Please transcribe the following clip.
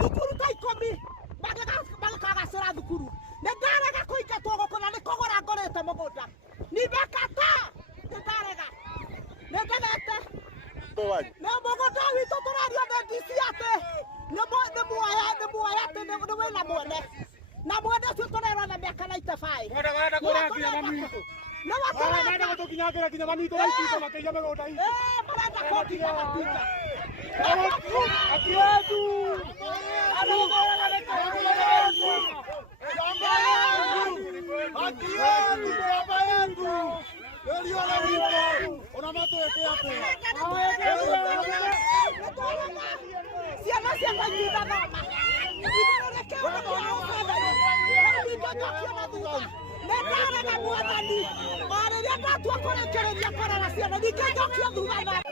Thukuru ta ikomi magagacĩra thukuru nĩ ndarega kũingatwo gũkũ na nĩ kũgũra ngũrĩte mũgũnda nĩndakata nĩndarega nĩndegete nĩ mũgũnda witũ tũrario nĩ DC atĩ nĩ muoya atĩ nĩ wĩna mwene na mwene ũcio tũrerwo na mĩaka 95 nĩ gũtũkinyagĩra nginya manitũ maitĩte makĩiya mĩgũnda itũ marenda kũnginya matinga ciana ciakwa itinathoma nĩndarega mwathani o rĩrĩa ndatua kũrĩkĩrĩria kũrera ciana ningĩ njokio thutha na